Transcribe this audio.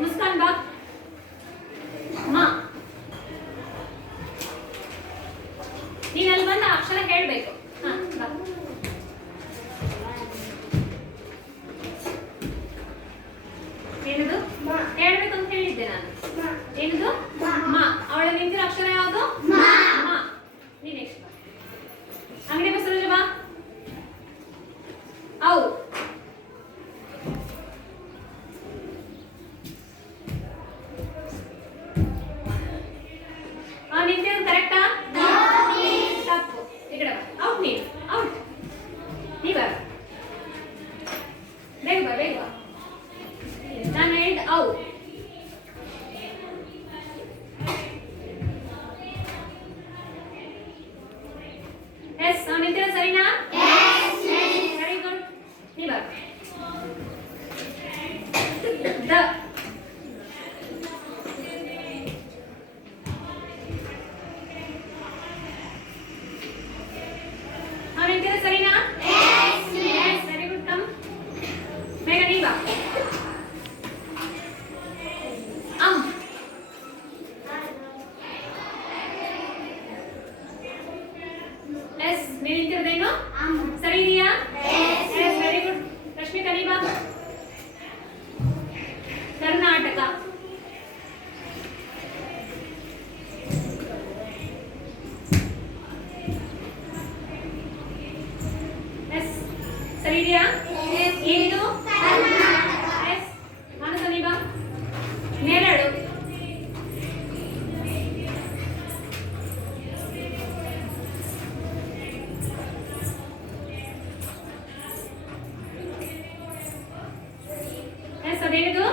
ಮುಸ್ಕಾನ್ ಬಾ. ಮಾ. ನೀನ್ ಅಲ್ಲಿ ಬಂದ ಅಕ್ಷರ ಹೇಳ್ಬೇಕು. ಹಾ ಬಾ. ಏನದು ಹೇಳ್ಬೇಕು ಅಂತ ಹೇಳಿದ್ದೆ ನಾನು. ಏನದು ಮಾ. ಅವಳ ನಿಂತಿರೋ ಅಕ್ಷರ ಯಾವುದು? ಮಾ. ನೀ ನೆಕ್ಸ್ಟ್ ಬಾ. ಅಂಗಡಿ ಬಸವರಾಜ ಬಾ. ಔ. ನಿಂತಿರೋದು ಕರೆಕ್ಟಾ? ತಪ್ಪು. ಈ ಕಡೆ ಬಾ. ಔಟ್ ನೀನು. ಔಟ್. ನೀ ಬಾ. ಬೇಗ ಬಾ ಬೇಗ ಬಾ. ನಾನು ಹೇಳಿದ ಔ. ಎಸ್ ಅವ್ನು ನಿಂತಿರೋದು ಸರಿನಾ? Very good. ನೀ ಬಾ. ದ. ಅವ್ನು ನಿಂತಿರೋದು ಸರಿನಾ? Very good. ಕಮ್ ಬೇಗ ನೀ ಬಾ. ಎಸ್ ನೀನು ನಿಂತಿರೋದೇನು ಸರಿ ಇದೆಯಾ? Yes very good. ರಶ್ಮಿಕಾ ನೀ ಬಾ. ಕರ್ನಾಟಕ. ಎಸ್ ಸರಿ ಇದೆಯಾ? ಏನಿದು? ಎಸ್ ಮಾನಸ ನೀ ಬಾ. ನೆರಳು. ಎಸ್ ಅದೇನಿದು?